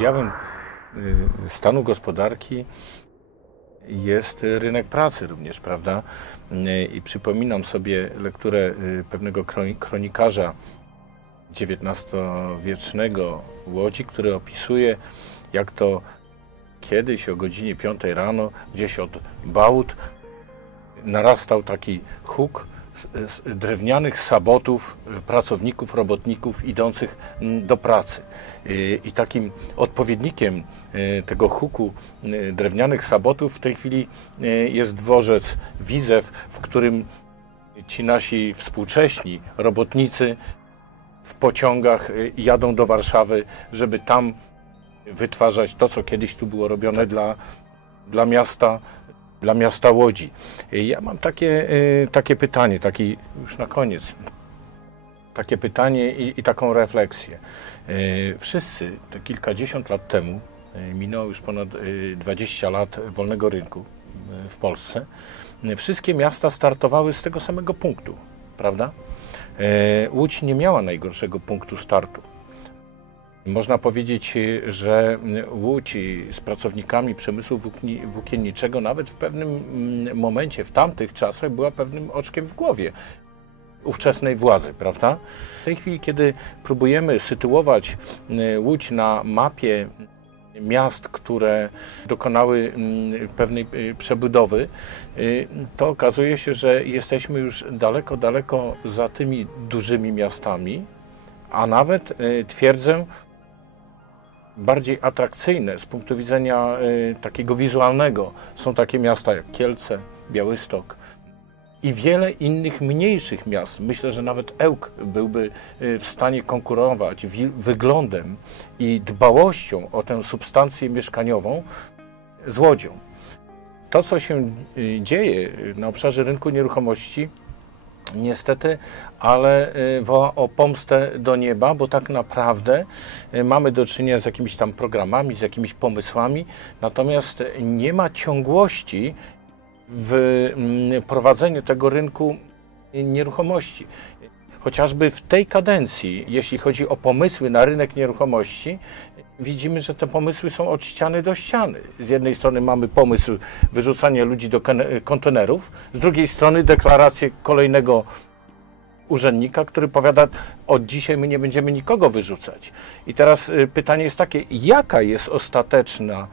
objawem y, stanu gospodarki jest rynek pracy również, prawda? Y, I przypominam sobie lekturę y, pewnego kronikarza XIX-wiecznego Łodzi, który opisuje, jak to kiedyś o godzinie 5 rano gdzieś od Bałut narastał taki huk drewnianych sabotów y, pracowników, robotników idących mm, do pracy. Y, I takim odpowiednikiem y, tego huku drewnianych sabotów w tej chwili jest dworzec Wizew, w którym ci nasi współcześni robotnicy w pociągach jadą do Warszawy, żeby tam wytwarzać to, co kiedyś tu było robione dla, dla miasta dla miasta Łodzi. Ja mam takie, y, takie pytanie, taki już na koniec, takie pytanie i, i taką refleksję. Y, wszyscy te kilkadziesiąt lat temu, y, minęło już ponad 20 lat wolnego rynku w Polsce, wszystkie miasta startowały z tego samego punktu, prawda? Łódź nie miała najgorszego punktu startu. Można powiedzieć, że Łódź z pracownikami przemysłu włókienniczego nawet w pewnym mm, momencie, w tamtych czasach, była pewnym oczkiem w głowie ówczesnej władzy, prawda? W tej chwili, kiedy próbujemy sytuować y, Łódź na mapie miast, które dokonały mm, pewnej y, przebudowy, y, to okazuje się, że jesteśmy już daleko, daleko za tymi dużymi miastami, a nawet twierdzę, bardziej atrakcyjne z punktu widzenia y, takiego wizualnego są takie miasta jak Kielce, Białystok i wiele innych mniejszych miast. Myślę, że nawet Ełk byłby y, w stanie konkurować wyglądem i dbałością o tę substancję mieszkaniową z Łodzią. To, co się y, dzieje na obszarze rynku nieruchomości, niestety, ale y, woła o pomstę do nieba, bo tak naprawdę y, mamy do czynienia z jakimiś tam programami, z jakimiś pomysłami, natomiast nie ma ciągłości w mm, prowadzeniu tego rynku nieruchomości. Chociażby w tej kadencji, jeśli chodzi o pomysły na rynek nieruchomości, widzimy, że te pomysły są od ściany do ściany. Z jednej strony mamy pomysł wyrzucania ludzi do kontenerów, z drugiej strony deklarację kolejnego urzędnika, który powiada, od dzisiaj my nie będziemy nikogo wyrzucać. I teraz y, pytanie jest takie, jaka jest ostateczna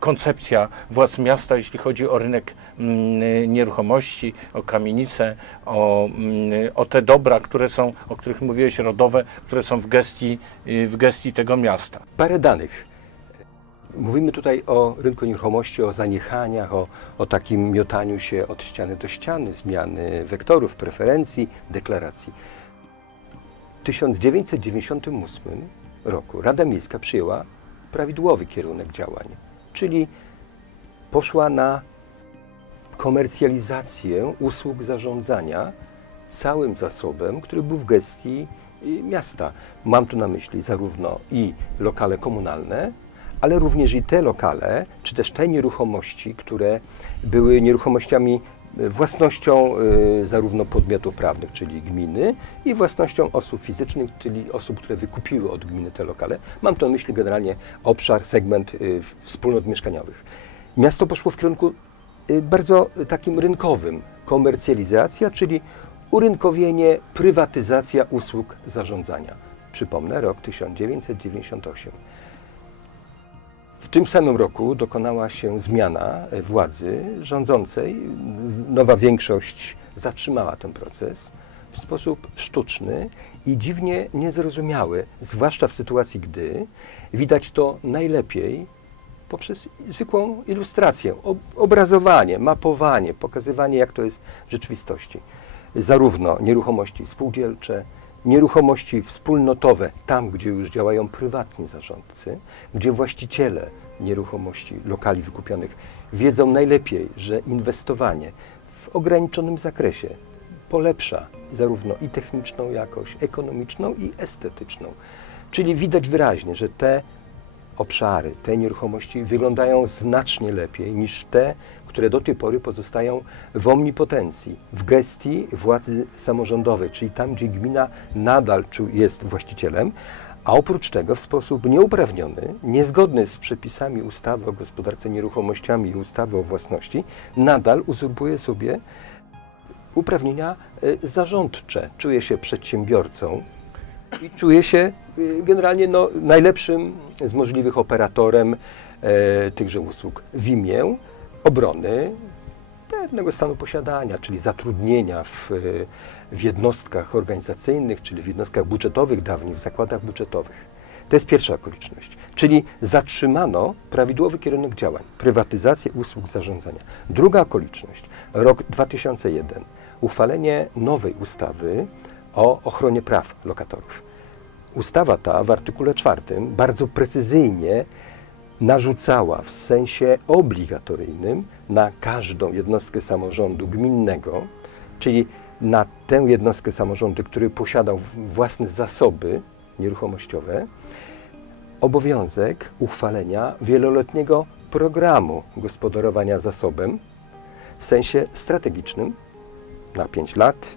koncepcja władz miasta, jeśli chodzi o rynek mm, nieruchomości, o kamienice, o, mm, o te dobra, które są, o których mówiłeś, rodowe, które są w gestii, y, w gestii tego miasta. Parę danych. Mówimy tutaj o rynku nieruchomości, o zaniechaniach, o, o takim miotaniu się od ściany do ściany, zmiany wektorów, preferencji, deklaracji. W 1998 roku Rada Miejska przyjęła prawidłowy kierunek działań czyli poszła na komercjalizację usług zarządzania całym zasobem, który był w gestii miasta. Mam tu na myśli zarówno i lokale komunalne, ale również i te lokale, czy też te nieruchomości, które były nieruchomościami własnością y, zarówno podmiotów prawnych, czyli gminy, i własnością osób fizycznych, czyli osób, które wykupiły od gminy te lokale. Mam tu na myśli generalnie obszar, segment y, wspólnot mieszkaniowych. Miasto poszło w kierunku y, bardzo takim rynkowym. Komercjalizacja, czyli urynkowienie, prywatyzacja usług zarządzania. Przypomnę, rok 1998. W tym samym roku dokonała się zmiana władzy rządzącej. Nowa większość zatrzymała ten proces w sposób sztuczny i dziwnie niezrozumiały, zwłaszcza w sytuacji, gdy widać to najlepiej poprzez zwykłą ilustrację, obrazowanie, mapowanie, pokazywanie, jak to jest w rzeczywistości. Zarówno nieruchomości spółdzielcze, nieruchomości wspólnotowe, tam gdzie już działają prywatni zarządcy, gdzie właściciele nieruchomości, lokali wykupionych wiedzą najlepiej, że inwestowanie w ograniczonym zakresie polepsza zarówno i techniczną jakość, ekonomiczną i estetyczną. Czyli widać wyraźnie, że te obszary, te nieruchomości wyglądają znacznie lepiej niż te, które do tej pory pozostają w omnipotencji, w gestii władzy samorządowej, czyli tam, gdzie gmina nadal jest właścicielem, A oprócz tego w sposób nieuprawniony, niezgodny z przepisami ustawy o gospodarce nieruchomościami i ustawy o własności, nadal uzurpuje sobie uprawnienia y, zarządcze. Czuje się przedsiębiorcą i czuje się y, generalnie no, najlepszym z możliwych operatorem e, tychże usług w imię obrony pewnego stanu posiadania, czyli zatrudnienia w, w jednostkach organizacyjnych, czyli w jednostkach budżetowych dawniej, w zakładach budżetowych. To jest pierwsza okoliczność. Czyli zatrzymano prawidłowy kierunek działań, prywatyzację usług zarządzania. Druga okoliczność, rok 2001, uchwalenie nowej ustawy o ochronie praw lokatorów. Ustawa ta w artykule czwartym bardzo precyzyjnie narzucała w sensie obligatoryjnym na każdą jednostkę samorządu gminnego, czyli na tę jednostkę samorządu, który posiadał własne zasoby nieruchomościowe, obowiązek uchwalenia wieloletniego programu gospodarowania zasobem w sensie strategicznym na 5 lat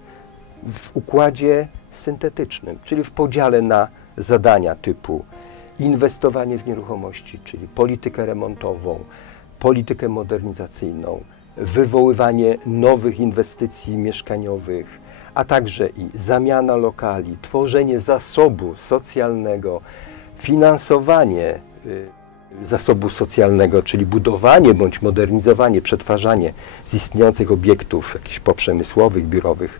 w układzie syntetycznym, czyli w podziale na zadania typu inwestowanie w nieruchomości, czyli politykę remontową, politykę modernizacyjną, wywoływanie nowych inwestycji mieszkaniowych, a także i zamiana lokali, tworzenie zasobu socjalnego, finansowanie y, zasobu socjalnego, czyli budowanie bądź modernizowanie, przetwarzanie z istniejących obiektów jakichś poprzemysłowych, biurowych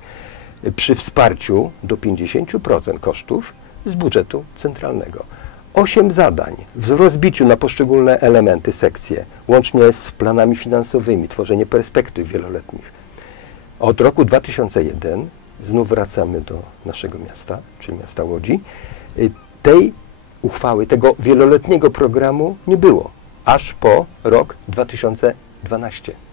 przy wsparciu do 50% kosztów z budżetu centralnego. Osiem zadań w rozbiciu na poszczególne elementy, sekcje, łącznie z planami finansowymi, tworzenie perspektyw wieloletnich. Od roku 2001, znów wracamy do naszego miasta, czyli miasta Łodzi, tej uchwały, tego wieloletniego programu nie było, aż po rok 2012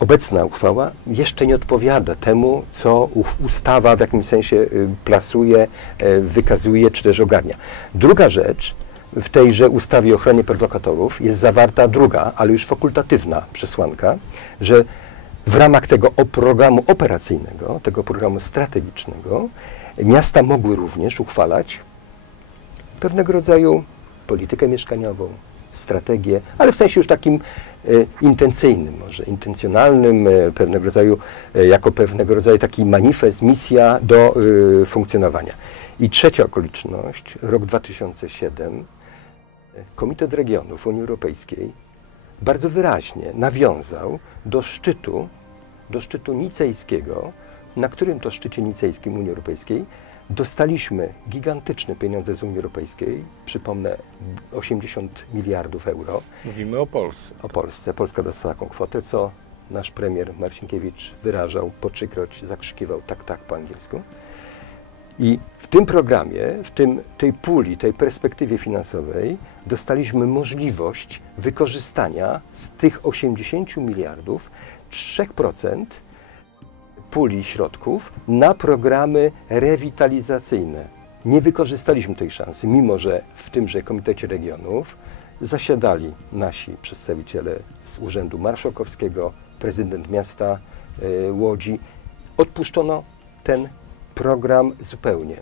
obecna uchwała jeszcze nie odpowiada temu, co ustawa w jakimś sensie y, plasuje, y, wykazuje czy też ogarnia. Druga rzecz, w tejże ustawie o ochronie prowokatorów jest zawarta druga, ale już fakultatywna przesłanka, że w ramach tego programu operacyjnego, tego programu strategicznego, miasta mogły również uchwalać pewnego rodzaju politykę mieszkaniową, strategię, ale w sensie już takim e, intencyjnym, może intencjonalnym, e, pewnego rodzaju, e, jako pewnego rodzaju taki manifest, misja do funkcjonowania. I trzecia okoliczność, rok 2007, Komitet Regionów Unii Europejskiej bardzo wyraźnie nawiązał do szczytu, do szczytu nicejskiego, na którym to szczycie nicejskim Unii Europejskiej Dostaliśmy gigantyczne pieniądze z Unii Europejskiej, przypomnę 80 miliardów euro. Mówimy o Polsce. O Polsce. Polska dostała taką kwotę, co nasz premier Marcinkiewicz wyrażał po trzykroć, zakrzykiwał tak, tak po angielsku. I w tym programie, w tym, tej puli, tej perspektywie finansowej dostaliśmy możliwość wykorzystania z tych 80 miliardów 3% puli środków na programy rewitalizacyjne. Nie wykorzystaliśmy tej szansy, mimo że w tymże Komitecie Regionów zasiadali nasi przedstawiciele z Urzędu Marszałkowskiego, prezydent miasta e, Łodzi. Odpuszczono ten program zupełnie.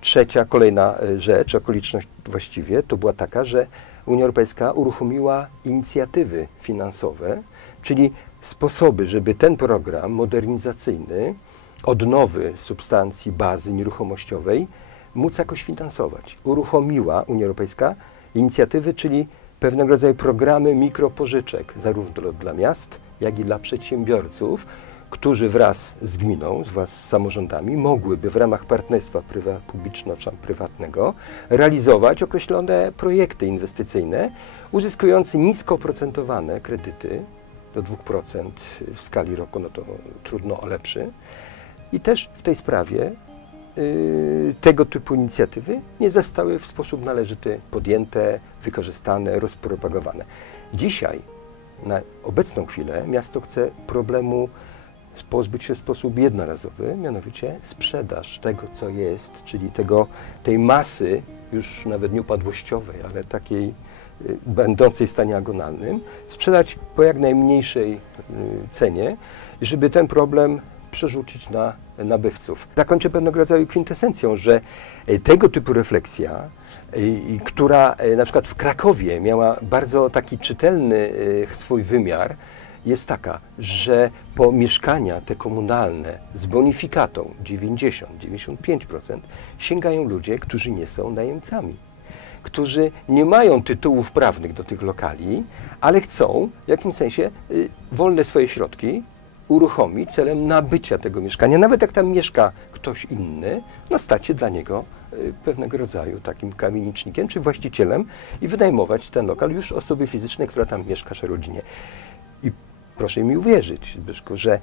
Trzecia, kolejna e, rzecz, okoliczność właściwie, to była taka, że Unia Europejska uruchomiła inicjatywy finansowe, czyli sposoby, żeby ten program modernizacyjny, odnowy substancji, bazy nieruchomościowej, móc jakoś finansować. Uruchomiła Unia Europejska inicjatywy, czyli pewnego rodzaju programy mikropożyczek, zarówno dla miast, jak i dla przedsiębiorców, którzy wraz z gminą, wraz z samorządami mogłyby w ramach partnerstwa publiczno-prywatnego realizować określone projekty inwestycyjne, uzyskujące nisko oprocentowane kredyty do 2% w skali roku, no to trudno o lepszy. I też w tej sprawie y, tego typu inicjatywy nie zostały w sposób należyty podjęte, wykorzystane, rozpropagowane. Dzisiaj, na obecną chwilę, miasto chce problemu pozbyć się w sposób jednorazowy, mianowicie sprzedaż tego, co jest, czyli tego, tej masy, już nawet nie upadłościowej, ale takiej będącej w stanie agonalnym, sprzedać po jak najmniejszej y, cenie, żeby ten problem przerzucić na nabywców. Zakończę pewnego rodzaju kwintesencją, że e, tego typu refleksja, która na przykład w Krakowie miała bardzo taki czytelny swój wymiar, jest taka, że po mieszkania te komunalne z bonifikatą 90-95% sięgają ludzie, którzy nie są najemcami którzy nie mają tytułów prawnych do tych lokali, ale chcą w jakimś sensie y, wolne swoje środki uruchomić celem nabycia tego mieszkania. Nawet jak tam mieszka ktoś inny, no stać się dla niego y, pewnego rodzaju takim kamienicznikiem czy właścicielem i wynajmować ten lokal już osobie fizycznej, która tam mieszka, czy rodzinie. I proszę mi uwierzyć, Zbyszku, że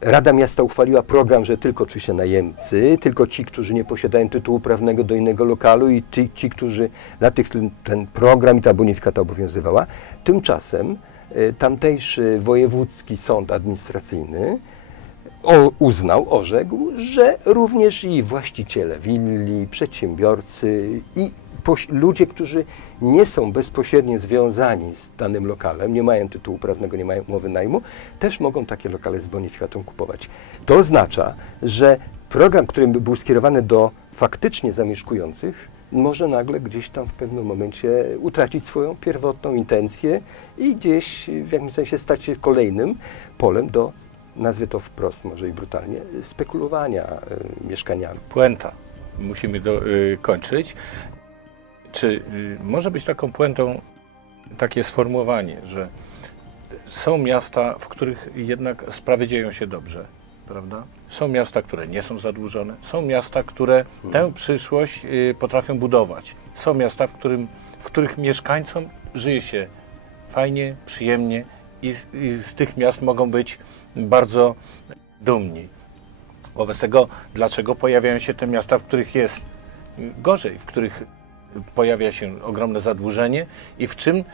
Rada Miasta uchwaliła program, że tylko oczywiście najemcy, tylko ci, którzy nie posiadają tytułu prawnego do innego lokalu i ci, ci którzy na tych ten, program i ta bonifikata obowiązywała. Tymczasem e, tamtejszy wojewódzki sąd administracyjny uznał, orzekł, że również i właściciele willi, przedsiębiorcy i ludzie, którzy nie są bezpośrednio związani z danym lokalem, nie mają tytułu prawnego, nie mają umowy najmu, też mogą takie lokale z bonifikatą kupować. To oznacza, że program, który by był skierowany do faktycznie zamieszkujących, może nagle gdzieś tam w pewnym momencie utracić swoją pierwotną intencję i gdzieś w jakimś sensie stać się kolejnym polem do, nazwę to wprost, może i brutalnie, spekulowania y, mieszkaniami. Puenta. Musimy do, y, kończyć. Czy y, może być taką puentą takie sformułowanie, że są miasta, w których jednak sprawy dzieją się dobrze, prawda? Są miasta, które nie są zadłużone, są miasta, które tę przyszłość y, potrafią budować. Są miasta, w, którym, w których mieszkańcom żyje się fajnie, przyjemnie i, z- i z tych miast mogą być bardzo dumni. Wobec tego, dlaczego pojawiają się te miasta, w których jest gorzej, w których pojawia się ogromne zadłużenie i w czym,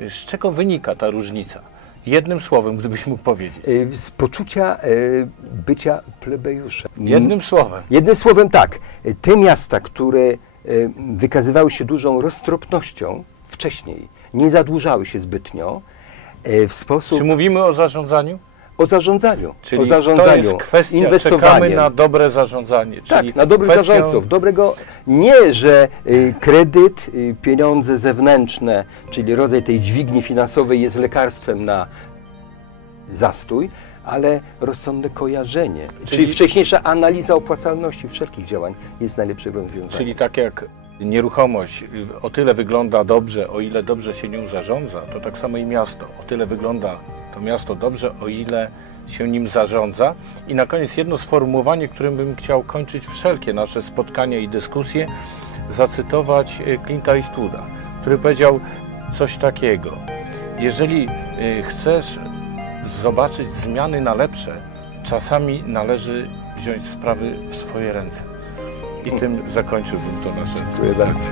z czego wynika ta różnica? Jednym słowem, gdybyś mógł powiedzieć. Y, Z poczucia y, bycia plebejuszem. Jednym słowem. Jednym słowem tak, te miasta, które e, wykazywały się dużą roztropnością wcześniej, nie zadłużały się zbytnio w sposób Czy mówimy o zarządzaniu? O zarządzaniu, Czyli o zarządzaniu, to jest kwestia, czekamy inwestowaniem. na dobre zarządzanie. tak, czyli na dobrych kwestią- zarządców. Dobrego nie, że y, kredyt, y, pieniądze zewnętrzne, czyli rodzaj tej dźwigni finansowej jest lekarstwem na zastój, ale rozsądne kojarzenie, czyli, Czyli- wcześniejsza analiza opłacalności wszelkich działań jest najlepszym rozwiązaniem. Czyli tak jak nieruchomość y, o tyle wygląda dobrze, o ile dobrze się nią zarządza, to tak samo i miasto. O tyle wygląda to miasto dobrze, o ile się nim zarządza. I na koniec jedno sformułowanie, którym bym chciał kończyć wszelkie nasze spotkania i dyskusje, zacytować y, Clint'a Eastwooda, który powiedział coś takiego. Jeżeli y, chcesz zobaczyć zmiany na lepsze, czasami należy wziąć sprawy w swoje ręce. I tym zakończyłbym to nasze Dziękuję bardzo.